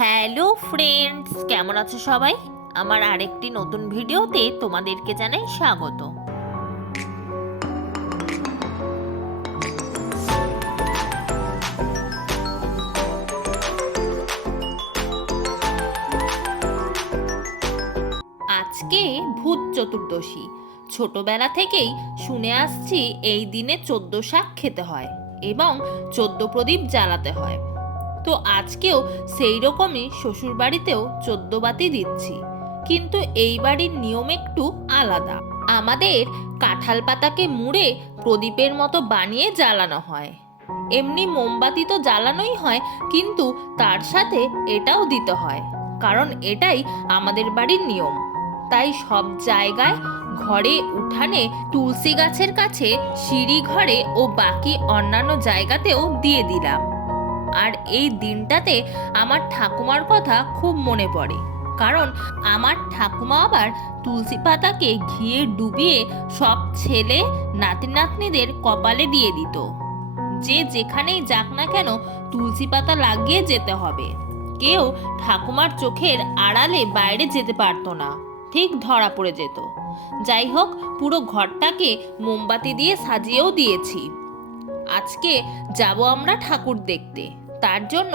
Hello friends, কেমন আছো সবাই? আমার আরেকটি নতুন ভিডিওতে তোমাদেরকে জানাই স্বাগত। আজকে ভূত চতুর্দশী। ছোটবেলা থেকেই শুনে আসছি এই দিনে 14 শাক খেতে হয় এবং 14 প্রদীপ জ্বালাতে হয়। তো আজকেও সেই রকমই শ্বশুর বাড়িতেও 14 বাতি দিচ্ছি, কিন্তু এই বাড়ির নিয়ম একটু আলাদা। আমাদের কাঁঠাল পাতাকে মুড়ে প্রদীপের মতো বানিয়ে জ্বালানো হয়। এমনি মোমবাতি তো জ্বালানোই হয়, কিন্তু তার সাথে এটাও দিতে হয়, কারণ এটাই আমাদের বাড়ির নিয়ম। তাই সব জায়গায়, ঘরে, উঠানে, তুলসী গাছের কাছে, সিঁড়ি ঘরে ও বাকি অন্যান্য জায়গাতেও দিয়ে দিলাম। আর এই দিনটাতে আমার ঠাকুমার কথা খুব মনে পড়ে, কারণ আমার ঠাকুমা আবার তুলসী পাতাকে ঘিয়ে ডুবিয়ে সব ছেলে নাতি নাতনিদের কপালে দিয়ে দিত। যে যেখানেই যাক না কেন তুলসী পাতা লাগিয়ে যেতে হবে। কেউ ঠাকুমার চোখের আড়ালে বাইরে যেতে পারতো না, ঠিক ধরা পড়ে যেত। যাই হোক, পুরো ঘরটাকে মোমবাতি দিয়ে সাজিয়েও দিয়েছি। আজকে যাব আমরা ঠাকুর দেখতে, তার জন্য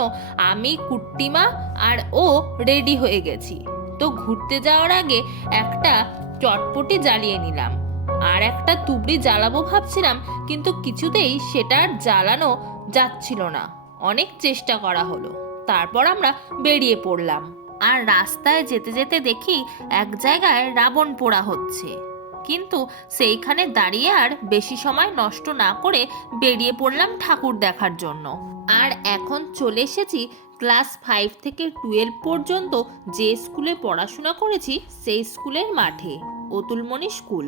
আমি, কুট্টিমা আর ও রেডি হয়ে গেছি। তো ঘুরতে যাওয়ার আগে একটা চটপটি জ্বালিয়ে নিলাম, আর একটা তুবড়ি জ্বালাবো ভাবছিলাম, কিন্তু কিছুতেই সেটা আর জ্বালানো যাচ্ছিল না। অনেক চেষ্টা করা হলো, তারপর আমরা বেরিয়ে পড়লাম। আর রাস্তায় যেতে যেতে দেখি এক জায়গায় রাবণ পোড়া হচ্ছে, কিন্তু সেইখানে দাঁড়িয়ে আর বেশি সময় নষ্ট না করে বেরিয়ে পড়লাম ঠাকুর দেখার জন্য। আর এখন চলে এসেছি ক্লাস 5 থেকে 12 পর্যন্ত যে স্কুলে পড়াশোনা করেছি সেই স্কুলের মাঠে, অতুলমণি স্কুল।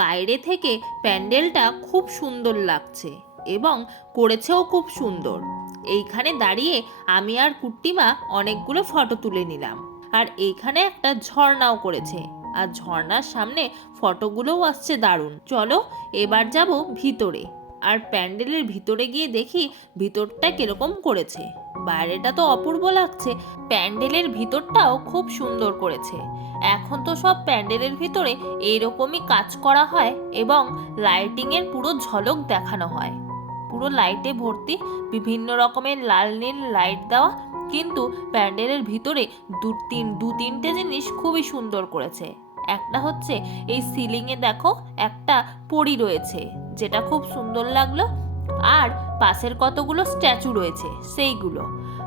বাইরে থেকে প্যান্ডেলটা খুব সুন্দর লাগছে এবং করেছেও খুব সুন্দর। এইখানে দাঁড়িয়ে আমি আর কুট্টিমা অনেকগুলো ফটো তুলে নিলাম। আর এইখানে একটা ঝর্ণাও করেছে, আর ঝর্ণার সামনে ফটোগুলোও আসছে দারুণ। চলো এবার যাব ভিতরে, আর প্যান্ডেলের ভিতরে গিয়ে দেখি ভিতরটা কিরকম করেছে। বাইরেটা তো অপূর্ব লাগছে, প্যান্ডেলের ভিতরটাও খুব সুন্দর করেছে। এখন তো সব প্যান্ডেলের ভিতরে এইরকমই কাজ করা হয় এবং লাইটিংয়ের পুরো ঝলক দেখানো হয়। পুরো লাইটে ভর্তি, বিভিন্ন রকমের লাল নীল লাইট দেওয়া। কিন্তু প্যান্ডেলের ভিতরে দু তিনটে জিনিস খুবই সুন্দর করেছে। একটা হচ্ছে এই সিলিংয়ে দেখো একটা পরী রয়েছে, যেটা খুব সুন্দর লাগলো। আর পাশের কতগুলো স্ট্যাচু রয়েছে সেইগুলো।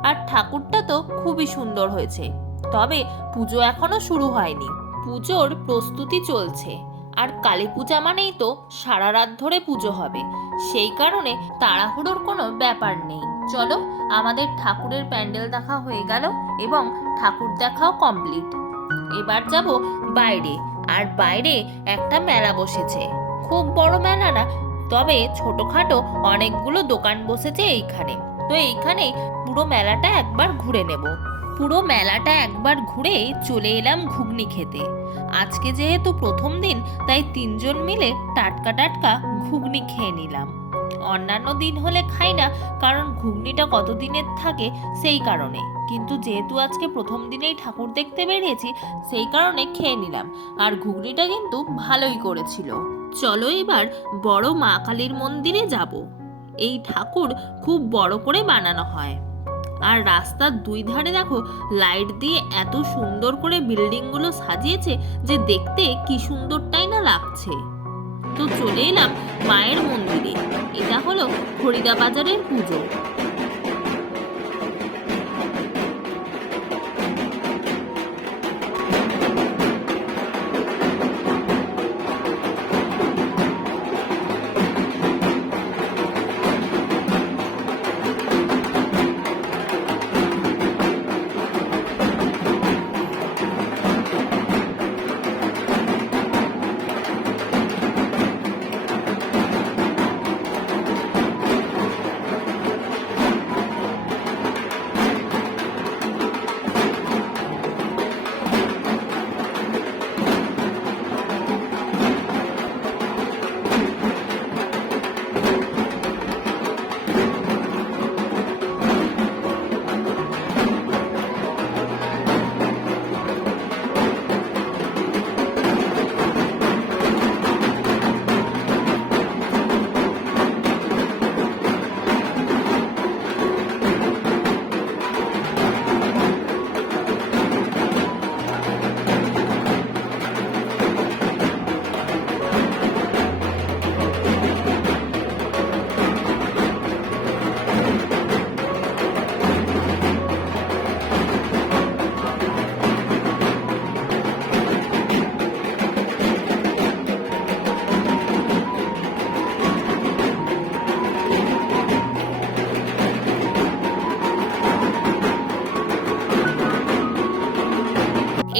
আর ঠাকুরটা তো খুবই সুন্দর হয়েছে। তবে পুজো এখনো শুরু হয়নি, পুজোর প্রস্তুতি চলছে। আর কালী পূজা মানেই তো সারা রাত ধরে পুজো হবে, সেই কারণে তাড়াহুড়োর কোনো ব্যাপার নেই। চলো, আমাদের ঠাকুরের প্যান্ডেল দেখা হয়ে গেল এবং ঠাকুর দেখাও কমপ্লিট। এবার যাব বাইরে। আর বাইরে একটা মেলা বসেছে, খুব বড় মেলা না, তবে ছোটখাটো অনেকগুলো দোকান বসেছে এইখানে। তো এইখানেই পুরো মেলাটা একবার ঘুরে নেব। পুরো মেলাটা একবার ঘুরে চলে এলাম ঘুগনি খেতে। আজকে যেহেতু প্রথম দিন, তাই 3 জন মিলে টাটকা টাটকা ঘুগনি খেয়ে নিলাম। অন্যান্য দিন হলে খাই না, কারণ ঘুগনিটা কতদিনের থাকে সেই কারণে, কিন্তু যেহেতু আজকে প্রথম দিনেই ঠাকুর দেখতে বেরিয়েছি সেই কারণে খেয়ে নিলাম। আর ঘুগনিটা কিন্তু ভালোই করেছিল। চলো এবার বড় মা কালীর মন্দিরে যাব। এই ঠাকুর খুব বড় করে বানানো হয়। আর রাস্তার 2 ধারে দেখো লাইট দিয়ে এত সুন্দর করে বিল্ডিংগুলো সাজিয়েছে যে দেখতে কি সুন্দরটাই না লাগছে। তো চলে এলাম মায়ের মন্দিরে। এটা হলো ফরিদাবাজারের পুজো।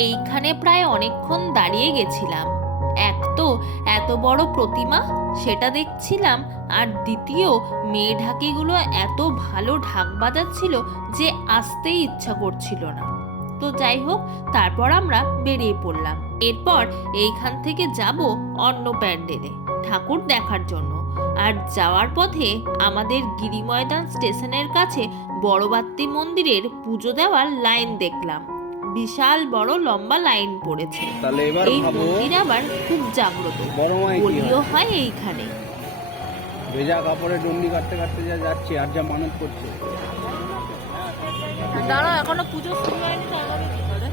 এইখানে প্রায় অনেকক্ষণ দাঁড়িয়ে গেছিলাম। এক তো এত বড় প্রতিমা, সেটা দেখছিলাম, আর দ্বিতীয় মেয়ে ঢাকিগুলো এত ভালো ঢাক বাজাচ্ছিল যে আসতেই ইচ্ছা করছিল না। তো যাই হোক, তারপর আমরা বেরিয়ে পড়লাম। এরপর এইখান থেকে যাব অন্য প্যান্ডেলে ঠাকুর দেখার জন্য। আর যাওয়ার পথে আমাদের গিরিময়দান স্টেশনের কাছে বড়বাত্তি মন্দিরের পুজো দেওয়ার লাইন দেখলাম। বিশাল বড় লম্বা লাইন পড়েছে। এই মন্দির আবার খুব জাগ্রত, বলিও হয় এইখানে। ভেজা কাপড়ে ডন্ডি কাটতে কাটতে যা যাচ্ছে আর যা মানত করছে। দাঁড়া, এখনো পুজো শুরু হয়নি, তাহলে কি করে?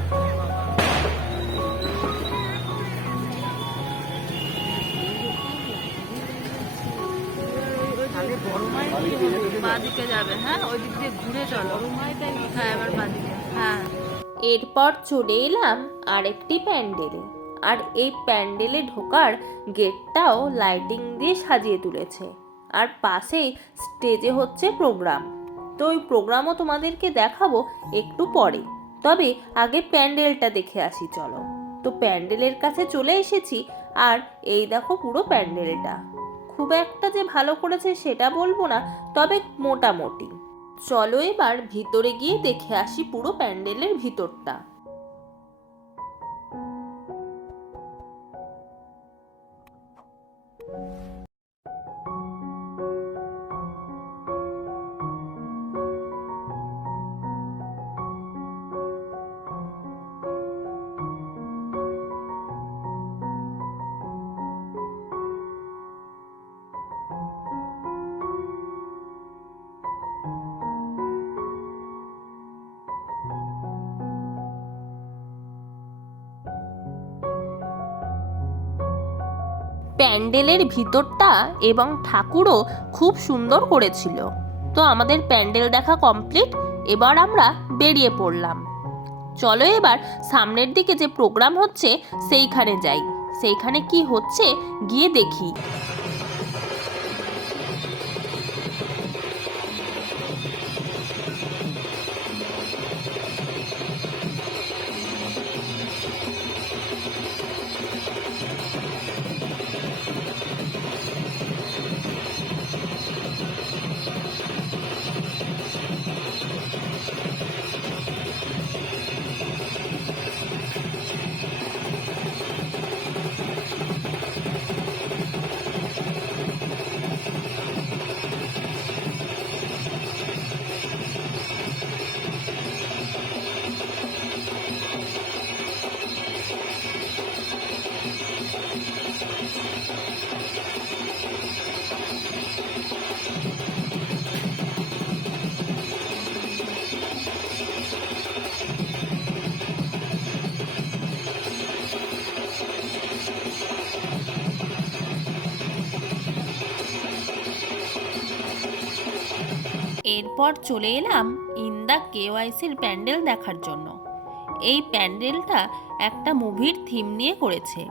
বাঁদিকে যাবে, হ্যাঁ ওই দিক দিয়ে ঘুরে চলো। হ্যাঁ এবার বাঁদিকে, হ্যাঁ। এরপর চলে এলাম আরেকটি প্যান্ডেলে। আর এই প্যান্ডেলে ঢোকার গেটটাও লাইটিং দিয়ে সাজিয়ে তুলেছে। আর পাশেই স্টেজে হচ্ছে প্রোগ্রাম। তো ওই প্রোগ্রামও তোমাদেরকে দেখাবো একটু পরে। তবে আগে প্যান্ডেলটা দেখে আসি চলো। তো প্যান্ডেলের কাছে চলে এসেছি। আর এই দেখো পুরো প্যান্ডেলটা। খুব একটা যে ভালো করেছে সেটা বলবো না, তবে মোটামুটি। চলো এবার ভিতরে গিয়ে দেখে আসি পুরো প্যান্ডেলের ভিতরটা। প্যান্ডেলের ভিতরটা এবং ঠাকুরও খুব সুন্দর করেছিল। তো আমাদের প্যান্ডেল দেখা কমপ্লিট। এবার আমরা বেরিয়ে পড়লাম। চলো এবার সামনের দিকে যে প্রোগ্রাম হচ্ছে সেইখানে যাই। সেইখানে কি হচ্ছে গিয়ে দেখি। এরপর চলে এলাম ইন্দা কেওয়াইসির প্যান্ডেল দেখার জন্য। এই প্যান্ডেলটা একটা মুভির থিম নিয়ে করেছে।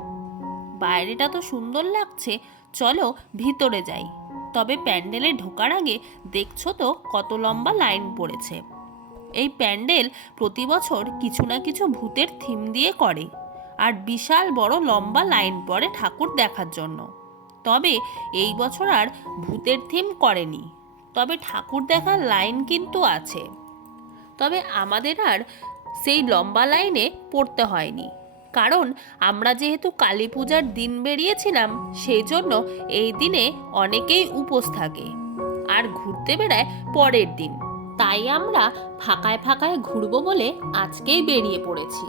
বাইরেটা তো সুন্দর লাগছে, চলো ভিতরে যাই। তবে প্যান্ডেলে ঢোকার আগে দেখছো তো কত লম্বা লাইন পড়েছে। এই প্যান্ডেল প্রতি বছর কিছু না কিছু ভূতের থিম দিয়ে করে। আর বিশাল বড় লম্বা লাইন পড়ে ঠাকুর দেখার জন্য। তবে এই বছর আর ভূতের থিম করেনি, তবে ঠাকুর দেখার লাইন কিন্তু আছে। তবে আমাদের আর সেই লম্বা লাইনে পড়তে হয়নি, কারণ আমরা যেহেতু কালী পূজার দিন বেরিয়েছিলাম, সেই জন্য এই দিনে অনেকেই উপোস থাকে আর ঘুরতে বেড়ায় পরের দিন। তাই আমরা ফাঁকায় ফাঁকায় ঘুরবো বলে আজকেই বেরিয়ে পড়েছি।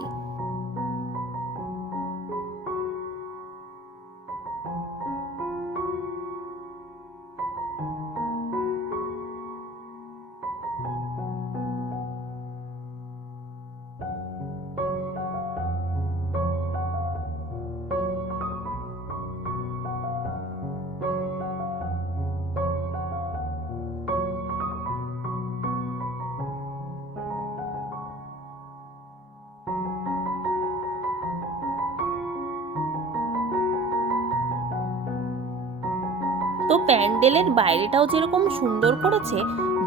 তো প্যান্ডেলের বাইরেটাও যেরকম সুন্দর করেছে,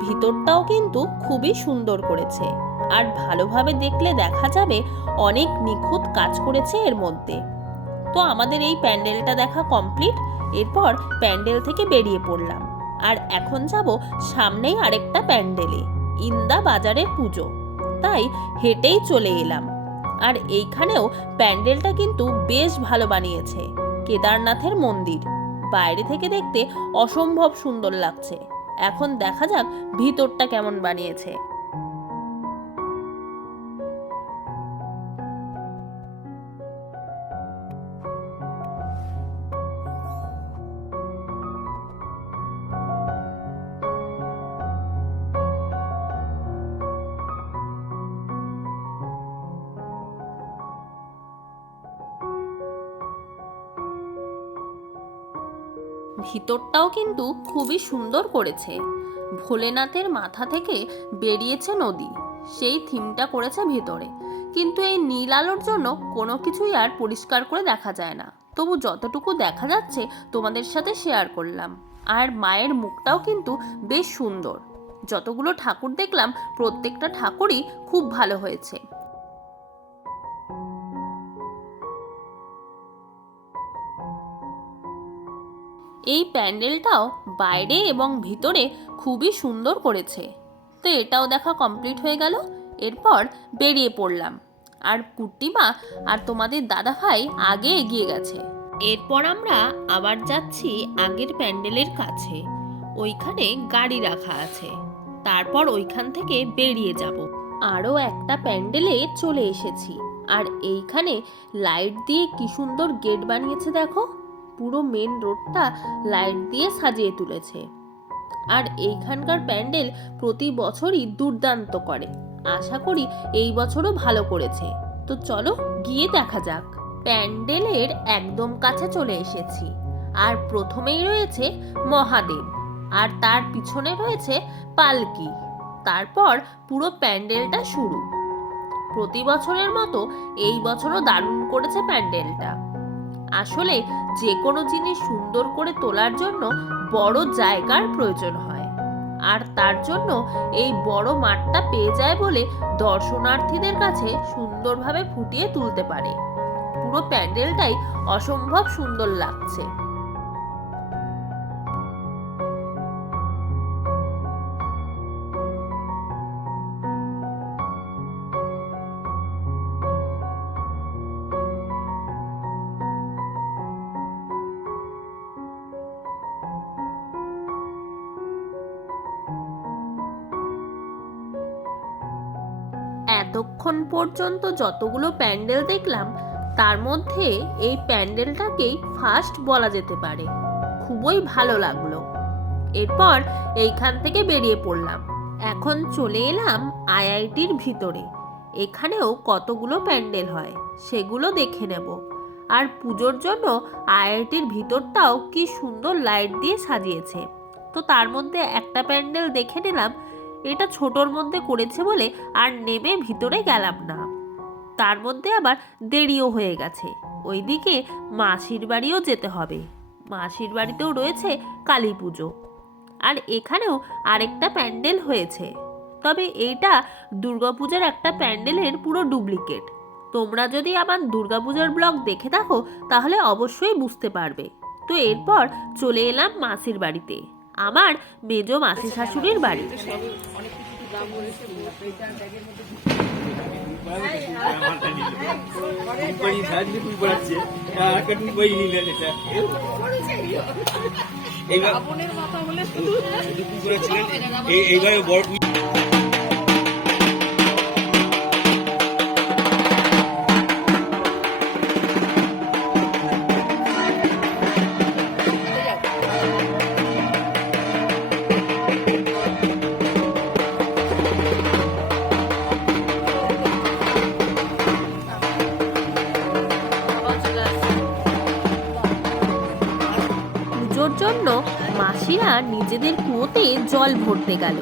ভিতরটাও কিন্তু খুবই সুন্দর করেছে। আর ভালোভাবে দেখলে দেখা যাবে অনেক নিখুঁত কাজ করেছে এর মধ্যে। তো আমাদের এই প্যান্ডেলটা দেখা কমপ্লিট। এরপর প্যান্ডেল থেকে বেরিয়ে পড়লাম, আর এখন যাব সামনেই আরেকটা প্যান্ডেলে, ইন্দা বাজারের পুজো, তাই হেঁটেই চলে এলাম। আর এইখানেও প্যান্ডেলটা কিন্তু বেশ ভালো বানিয়েছে, কেদারনাথের মন্দির, বাইরে থেকে দেখতে অসম্ভব সুন্দর লাগছে। এখন দেখা যাক ভিতরটা কেমন বানিয়েছে। ভিতরটাও কিন্তু খুবই সুন্দর করেছে। ভোলেনাথের মাথা থেকে বেরিয়েছে নদী, সেই থিমটা করেছে ভিতরে। কিন্তু এই নীল আলোর জন্য কোনো কিছুই আর পরিষ্কার করে দেখা যায় না, তবু যতটুকু দেখা যাচ্ছে তোমাদের সাথে শেয়ার করলাম। আর মায়ের মুখটাও কিন্তু বেশ সুন্দর। যতগুলো ঠাকুর দেখলাম প্রত্যেকটা ঠাকুরই খুব ভালো হয়েছে। এই প্যান্ডেলটাও বাইরে এবং ভিতরে খুবই সুন্দর করেছে। তো এটাও দেখা কমপ্লিট হয়ে গেল। এরপর বেরিয়ে পড়লাম, আর কুট্টিমা আর তোমাদের দাদা ভাই আগে এগিয়ে গেছে। এরপর আমরা আবার যাচ্ছি আগের প্যান্ডেলের কাছে, ওইখানে গাড়ি রাখা আছে। তারপর ওইখান থেকে বেরিয়ে যাব। আরও একটা প্যান্ডেলে চলে এসেছি, আর এইখানে লাইট দিয়ে কি সুন্দর গেট বানিয়েছে দেখো। পুরো মেন রোডটা লাইট দিয়ে সাজিয়ে তুলেছে। আর এইখানকার প্যান্ডেল প্রতি বছরই দুর্দান্ত করে, আশা করি এই বছরও ভালো করেছে। তো চলো গিয়ে দেখা যাক। প্যান্ডেলের একদম কাছে চলে এসেছি, আর প্রথমেই রয়েছে মহাদেব, আর তার পিছনে রয়েছে পালকি। তারপর পুরো প্যান্ডেলটা শুরু। প্রতি বছরের মতো এই বছরও দারুণ করেছে প্যান্ডেলটা। আসলে যে কোনো জিনিস সুন্দর করে তোলার জন্য বড় জায়গার প্রয়োজন হয়, আর তার জন্য এই বড় মাঠটা পেয়ে যায় বলে দর্শনার্থীদের কাছে সুন্দরভাবে ফুটিয়ে তুলতে পারে। পুরো প্যান্ডেলটাই অসম্ভব সুন্দর লাগছে। এতক্ষণ পর্যন্ত যতগুলো প্যান্ডেল দেখলাম তার মধ্যে এই প্যান্ডেলটাকেই ফার্স্ট বলা যেতে পারে। খুবই ভালো লাগলো। এরপর এইখান থেকে বেরিয়ে পড়লাম। এখন চলে এলাম আইআইটির ভিতরে। এখানেও কতগুলো প্যান্ডেল হয় সেগুলো দেখে নেব। আর পুজোর জন্য আইআইটির ভিতরটাও কি সুন্দর লাইট দিয়ে সাজিয়েছে। তো তার মধ্যে একটা প্যান্ডেল দেখে নিলাম। এটা ছোটর মধ্যে করেছে বলে আর নেমে ভিতরে গেলাম না। তার মধ্যে আবার দেরিও হয়ে গেছে, ওইদিকে মাসির বাড়িও যেতে হবে। মাসির বাড়িতেও রয়েছে কালী পুজো। আর এখানেও আরেকটা প্যান্ডেল হয়েছে, তবে এইটা দুর্গাপূজার একটা প্যান্ডেলের পুরো ডুপ্লিকেট। তোমরা যদি আমার দুর্গাপূজার ব্লগ দেখে থাকো তাহলে অবশ্যই বুঝতে পারবে। তো এরপর চলে এলাম মাসির বাড়িতে, আমার মেজ মাসি শাশুড়ির বাড়ি। পুজোর জন্য মাসিরা নিজেদের কুয়োতে জল ভরতে গেল।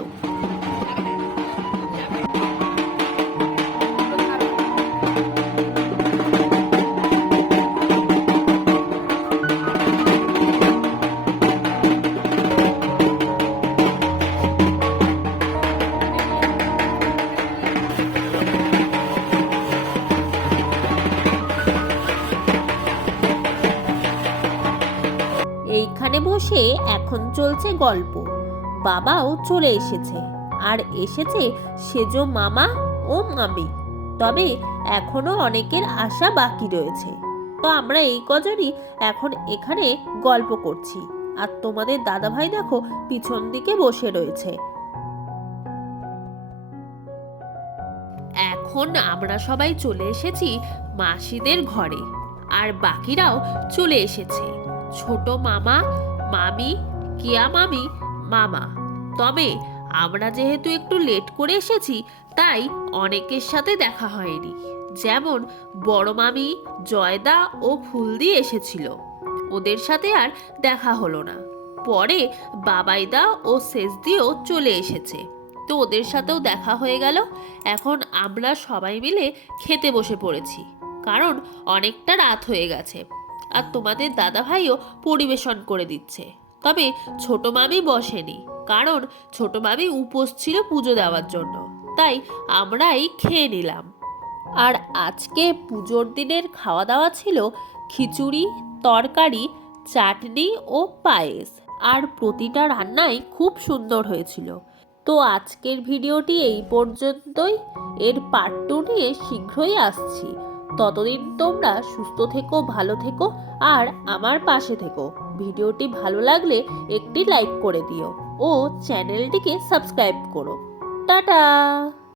বসে এখন চলছে গল্প। বাবাও চলে এসেছে, আর এসেছে সেজো মামা ও মামি। তবে এখনো অনেকের আশা বাকি রয়েছে। তো আমরা এই কজনই এখন এখানে গল্প করছি, আর তোমাদের দাদাভাই দেখো পিছন দিকে বসে রয়েছে। এখন আমরা সবাই চলে এসেছি মাসিদের ঘরে, আর বাকিরাও চলে এসেছে, ছোট মামা, মামি, কিয়া মামি, মামা। তবে আমরা যেহেতু একটু লেট করে এসেছি, তাই অনেকের সাথে দেখা হয়নি। যেমন বড় মামি, জয়দা ও ফুলদি এসেছিল, ওদের সাথে আর দেখা হলো না। পরে বাবাইদা ও শেষদিও চলে এসেছে, তো ওদের সাথেও দেখা হয়ে গেল। এখন আমরা সবাই মিলে খেতে বসে পড়েছি, কারণ অনেকটা রাত হয়ে গেছে। আর তোমাদের দাদা ভাইও পরিবেশন করে দিচ্ছে। তবে ছোট মামি বসেনি, কারণ ছোট মামি উপোস ছিল পুজো দেওয়ার জন্য, তাই আমরাই খেয়ে নিলাম। আর আজকে পুজোর দিনের খাওয়া দাওয়া ছিল খিচুড়ি, তরকারি, চাটনি ও পায়েস। আর প্রতিটা রান্নাই খুব সুন্দর হয়েছিল। তো আজকের ভিডিওটি এই পর্যন্তই। এর পার্ট 2 নিয়ে শীঘ্রই আসছি। ততদিন তোমরা সুস্থ থেকো, ভালো থেকো, আর আমার পাশে থেকো। ভিডিওটি ভালো লাগলে একটি লাইক করে দিও ও চ্যানেলটিকে সাবস্ক্রাইব করো। টাটা।